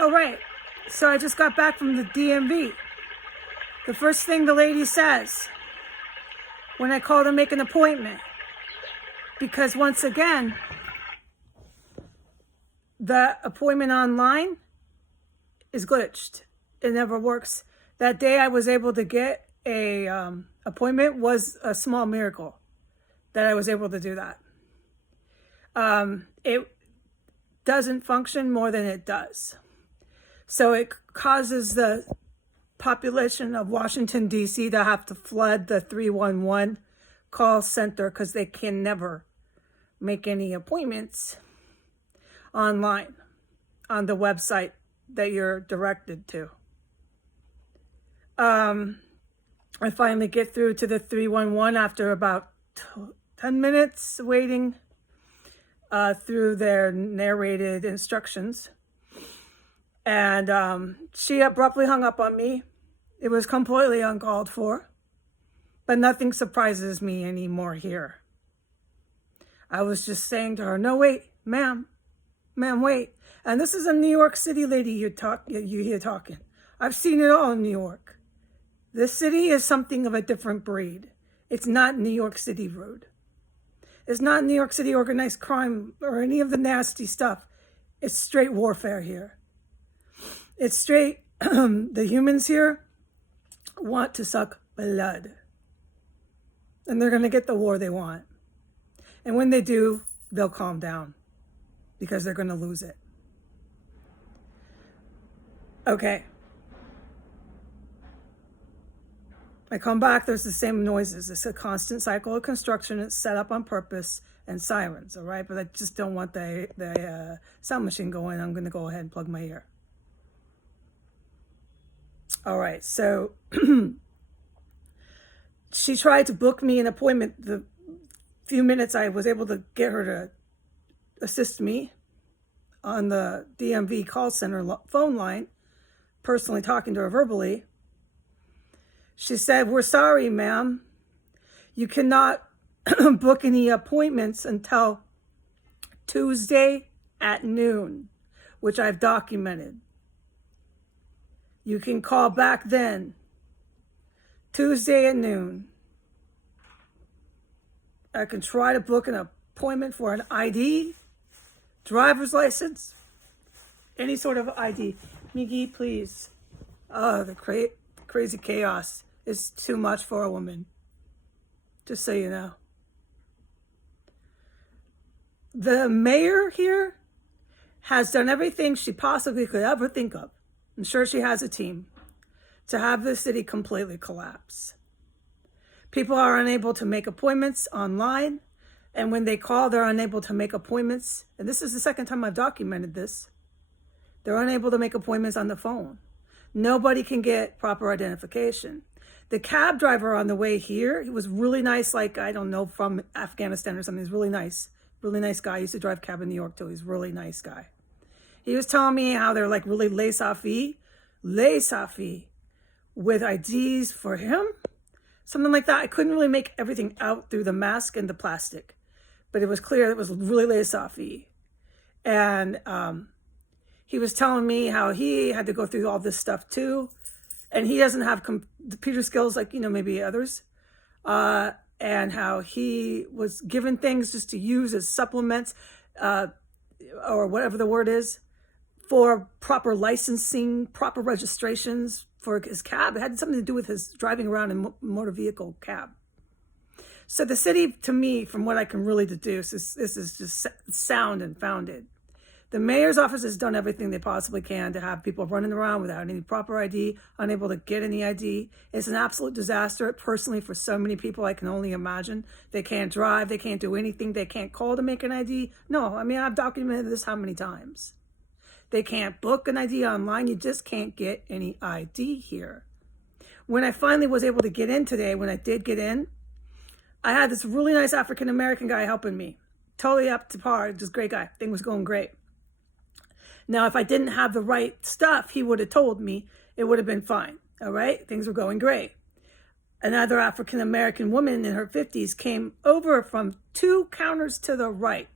Oh, right. So I just got back from the DMV. The first thing the lady says when I call to make an appointment, because once again, the appointment online is glitched. It never works. That day I was able to get a appointment was a small miracle that I was able to do that. It doesn't function more than it does. So it causes the population of Washington, D.C. to have to flood the 311 call center because they can never make any appointments online on the website that you're directed to. I finally get through to the 311 after about 10 minutes waiting through their narrated instructions. And she abruptly hung up on me. It was completely uncalled for, but nothing surprises me anymore here. I was just saying to her, no, wait, ma'am, wait. And this is a New York City lady you hear talking. I've seen it all in New York. This city is something of a different breed. It's not New York City rude. It's not New York City organized crime or any of the nasty stuff. It's straight warfare here. It's straight, the humans here want to suck blood. And they're going to get the war they want. And when they do, they'll calm down because they're going to lose it. Okay. I come back, there's the same noises. It's a constant cycle of construction. It's set up on purpose and sirens, all right? But I just don't want the sound machine going. I'm going to go ahead and plug my ear. All right, so she tried to book me an appointment. The few minutes I was able to get her to assist me on the DMV call center phone line, personally talking to her verbally. She said, we're sorry, ma'am. You cannot book any appointments until Tuesday at noon, which I've documented. You can call back then, Tuesday at noon. I can try to book an appointment for an ID, driver's license, any sort of ID. Miggy, please. Oh, the crazy chaos is too much for a woman. Just so you know. The mayor here has done everything she possibly could ever think of. I'm sure she has a team to have the city completely collapse. People are unable to make appointments online. And when they call, they're unable to make appointments. And this is the second time I've documented this. They're unable to make appointments on the phone. Nobody can get proper identification. The cab driver on the way here, he was really nice, like, I don't know, from Afghanistan or something. He's really nice guy. He used to drive cab in New York too. He's a really nice guy. He was telling me how they're like really laissez-faire with IDs for him. Something like that. I couldn't really make everything out through the mask and the plastic, but it was clear it was really laissez-faire. And he was telling me how he had to go through all this stuff too. And he doesn't have computer skills like, maybe others. And how he was given things just to use as supplements or whatever the word is for proper licensing, proper registrations for his cab. It had something to do with his driving around in motor vehicle cab. So the city, to me, from what I can really deduce, this is just sound and founded. The mayor's office has done everything they possibly can to have people running around without any proper ID, unable to get any ID. It's an absolute disaster. Personally, for so many people, I can only imagine. They can't drive. They can't do anything. They can't call to make an ID. No, I've documented this how many times. They can't book an ID online. You just can't get any ID here. When I finally was able to get in today, when I did get in, I had this really nice African-American guy helping me. Totally up to par. Just great guy. Thing was going great. Now, if I didn't have the right stuff, he would have told me. It would have been fine. All right? Things were going great. Another African-American woman in her 50s came over from 2 counters to the right.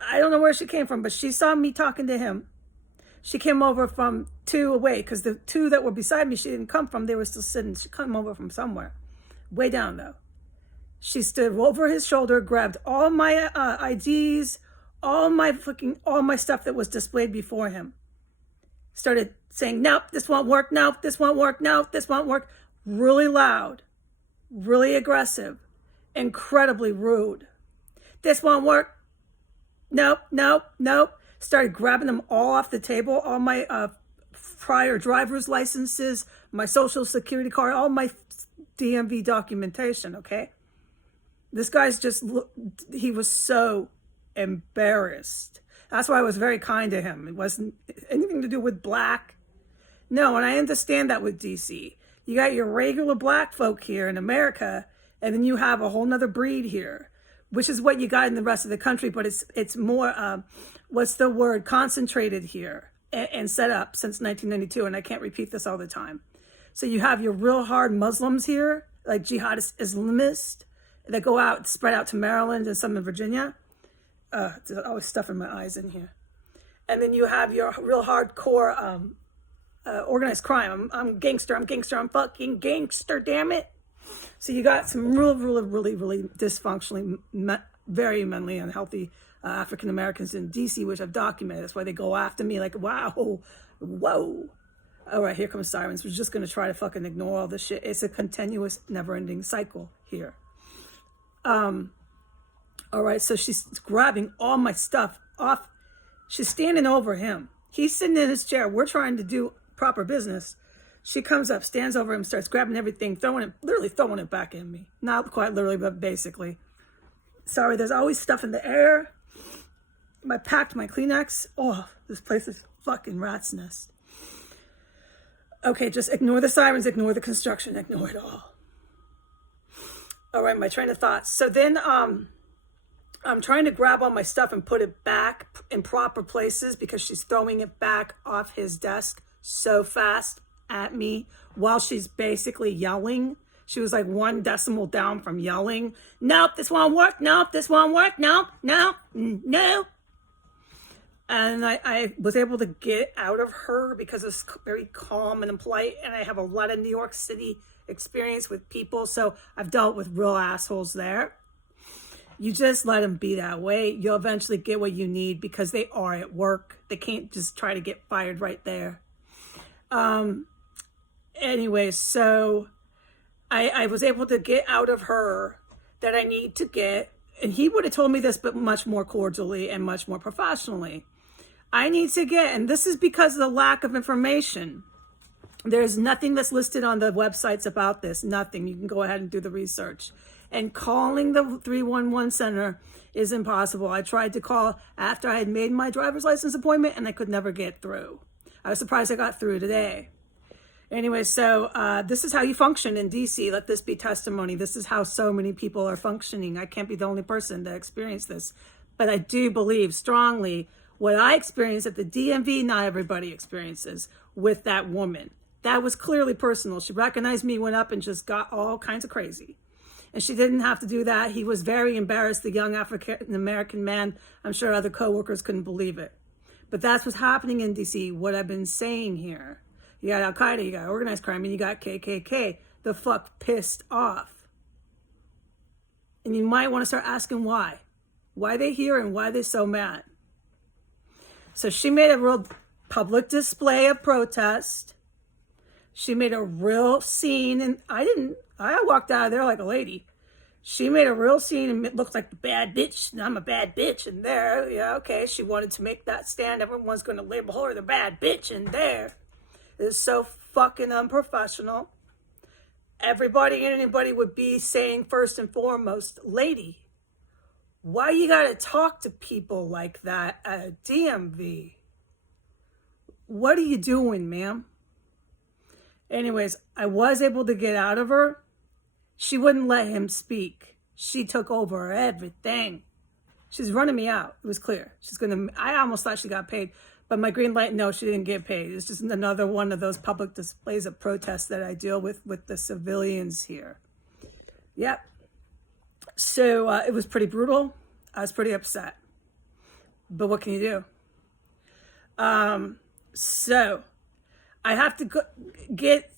I don't know where she came from, but she saw me talking to him. She came over from 2 away because the 2 that were beside me, she didn't come from. They were still sitting. She came over from somewhere. Way down, though. She stood over his shoulder, grabbed all my IDs, all my stuff that was displayed before him. Started saying, nope, this won't work. Nope, this won't work. Nope, this won't work. Really loud, really aggressive, incredibly rude. This won't work. Nope, nope, nope. Started grabbing them all off the table, all my prior driver's licenses, my social security card, all my DMV documentation, okay? This guy's he was so embarrassed. That's why I was very kind to him. It wasn't anything to do with black. No, and I understand that with DC. You got your regular black folk here in America, and then you have a whole nother breed here, which is what you got in the rest of the country, but it's more, concentrated here and set up since 1992, and I can't repeat this all the time. So you have your real hard Muslims here, like jihadist Islamists, that go out, spread out to Maryland and some in Virginia. There's always stuff in my eyes in here. And then you have your real hardcore organized crime. I'm gangster, I'm fucking gangster, damn it. So you got some really dysfunctionally, very mentally unhealthy African Americans in DC, which I've documented. That's why they go after me like, wow, whoa. All right, here comes sirens. We're just going to try to fucking ignore all this shit. It's a continuous, never-ending cycle here. All right, so she's grabbing all my stuff off. She's standing over him. He's sitting in his chair. We're trying to do proper business. She comes up, stands over him, starts grabbing everything, literally throwing it back at me. Not quite literally, but basically. Sorry, there's always stuff in the air. I packed my Kleenex. Oh, this place is fucking rat's nest. Okay, just ignore the sirens, ignore the construction, ignore it all. All right, my train of thought. So then I'm trying to grab all my stuff and put it back in proper places because she's throwing it back off his desk so fast at me while she's basically yelling. She was like 1 decimal down from yelling. Nope, this won't work. Nope, this won't work. Nope, no, no. And I was able to get out of her because it's very calm and polite. And I have a lot of New York City experience with people. So I've dealt with real assholes there. You just let them be that way. You'll eventually get what you need because they are at work. They can't just try to get fired right there. Anyway, so I was able to get out of her that I need to get. And he would have told me this, but much more cordially and much more professionally. I need to get, and this is because of the lack of information. There's nothing that's listed on the websites about this. Nothing. You can go ahead and do the research. And calling the 311 center is impossible. I tried to call after I had made my driver's license appointment and I could never get through. I was surprised I got through today. Anyway, so this is how you function in DC. Let this be testimony. This is how so many people are functioning. I can't be the only person that experienced this. But I do believe strongly what I experienced at the DMV, not everybody experiences with that woman. That was clearly personal. She recognized me, went up and just got all kinds of crazy. And she didn't have to do that. He was very embarrassed, the young African-American man. I'm sure other coworkers couldn't believe it. But that's what's happening in DC, what I've been saying here. You got Al-Qaeda, you got organized crime, and you got KKK. The fuck pissed off. And you might want to start asking why. Why they here and why they're so mad. So she made a real public display of protest. She made a real scene, and I walked out of there like a lady. She made a real scene and it looked like the bad bitch, and I'm a bad bitch, and there, yeah, okay, she wanted to make that stand. Everyone's going to label her the bad bitch, and there. It's so fucking unprofessional. Everybody and anybody would be saying first and foremost, lady, why you got to talk to people like that at a DMV? What are you doing, ma'am? Anyways, I was able to get out of her. She wouldn't let him speak. She took over everything. She's running me out. It was clear. I almost thought she got paid. But my green light, no, she didn't get paid. It's just another one of those public displays of protest that I deal with the civilians here. Yep. So it was pretty brutal. I was pretty upset. But what can you do? So I have to get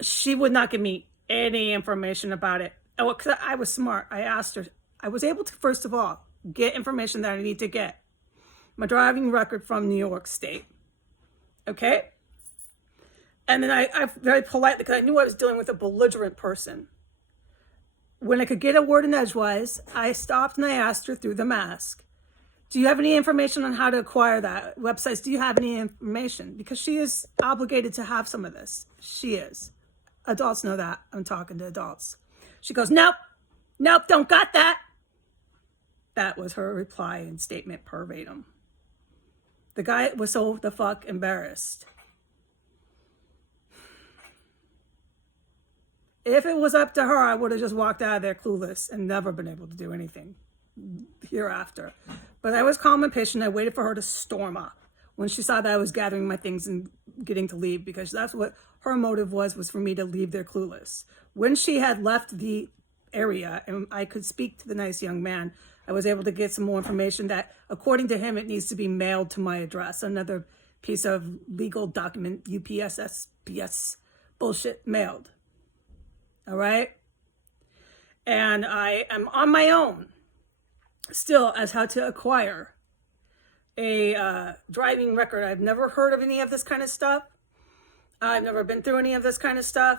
she would not give me any information about it. Oh, because I was smart. I asked her. I was able to, first of all, get information that I need to get. My driving record from New York State. Okay? And then I very politely, because I knew I was dealing with a belligerent person. When I could get a word in edgewise, I stopped and I asked her through the mask, do you have any information on how to acquire that? Websites, do you have any information? Because she is obligated to have some of this. She is. Adults know that. I'm talking to adults. She goes, nope, don't got that. That was her reply and statement verbatim. The guy was so the fuck embarrassed. If it was up to her, I would have just walked out of there clueless and never been able to do anything hereafter. But I was calm and patient. I waited for her to storm up when she saw that I was gathering my things and getting to leave, because that's what her motive was for me to leave there clueless. When she had left the area and I could speak to the nice young man, I was able to get some more information that, according to him, it needs to be mailed to my address. Another piece of legal document, UPS, SPS bullshit mailed. All right? And I am on my own still as how to acquire a driving record. I've never heard of any of this kind of stuff. I've never been through any of this kind of stuff.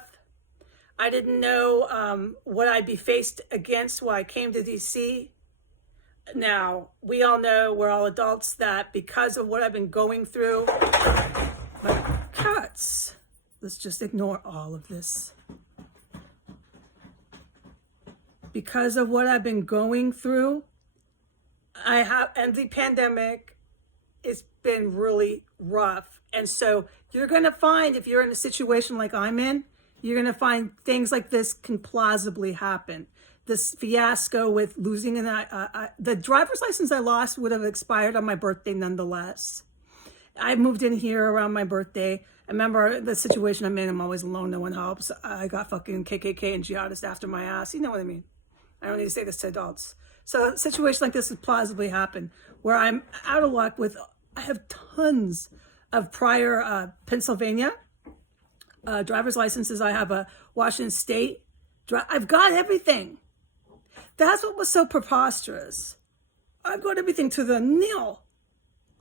I didn't know what I'd be faced against when I came to DC. Now, we all know, we're all adults, that because of what I've been going through, my cats, let's just ignore all of this. Because of what I've been going through, and the pandemic, it's been really rough. And so you're going to find, if you're in a situation like I'm in, you're going to find things like this can plausibly happen. This fiasco with losing the driver's license I lost would have expired on my birthday nonetheless. I moved in here around my birthday. I remember the situation I'm in. I'm always alone. No one helps. I got fucking KKK and jihadists after my ass. You know what I mean? I don't need to say this to adults. So a situation like this would plausibly happen where I'm out of luck with, I have tons of prior Pennsylvania driver's licenses. I have a Washington State. I've got everything. That's what was so preposterous. I've got everything to the nil.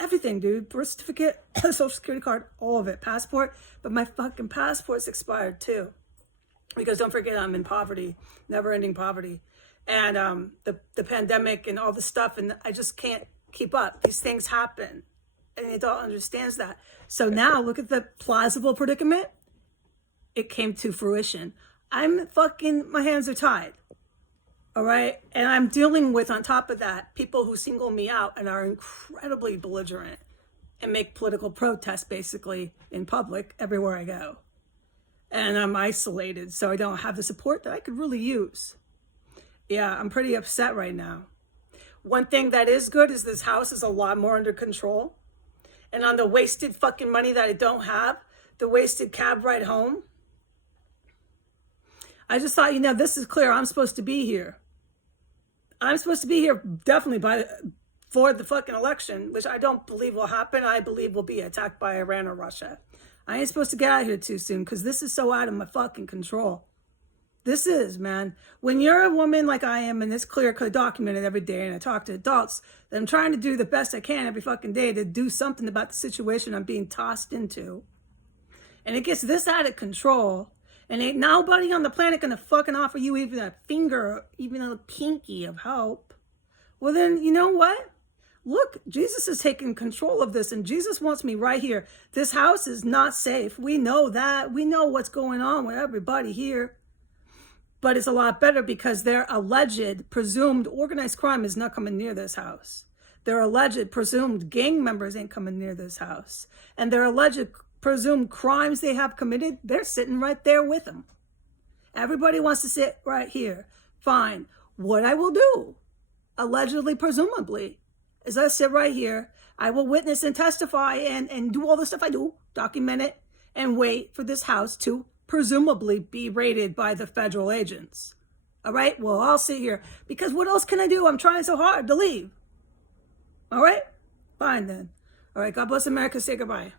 Everything, dude. Birth certificate, social security card, all of it. Passport. But my fucking passport's expired too. Because don't forget, I'm in poverty, never-ending poverty. And the pandemic and all the stuff, and I just can't keep up. These things happen. And the adult understands that. So now, look at the plausible predicament. It came to fruition. My hands are tied. All right. And I'm dealing with, on top of that, people who single me out and are incredibly belligerent and make political protests basically in public everywhere I go. And I'm isolated, so I don't have the support that I could really use. Yeah, I'm pretty upset right now. One thing that is good is this house is a lot more under control. And on the wasted fucking money that I don't have, the wasted cab ride home, I just thought, this is clear. I'm supposed to be here. I'm supposed to be here definitely for the fucking election, which I don't believe will happen. I believe we'll be attacked by Iran or Russia. I ain't supposed to get out of here too soon because this is so out of my fucking control. This is, man. When you're a woman like I am, and it's clear, because I document it every day, and I talk to adults, that I'm trying to do the best I can every fucking day to do something about the situation I'm being tossed into. And it gets this out of control, and ain't nobody on the planet gonna fucking offer you even a finger, even a pinky of help. Well then, you know what? Look, Jesus is taking control of this, and Jesus wants me right here. This house is not safe. We know that. We know what's going on with everybody here. But it's a lot better because their alleged, presumed organized crime is not coming near this house. Their alleged, presumed gang members ain't coming near this house. And their alleged, presumed crimes they have committed, they're sitting right there with them. Everybody wants to sit right here. Fine. What I will do, allegedly, presumably, is I sit right here. I will witness and testify and do all the stuff I do, document it, and wait for this house to presumably be raided by the federal agents. All right? Well, I'll sit here because what else can I do? I'm trying so hard to leave. All right? Fine then. All right. God bless America. Say goodbye.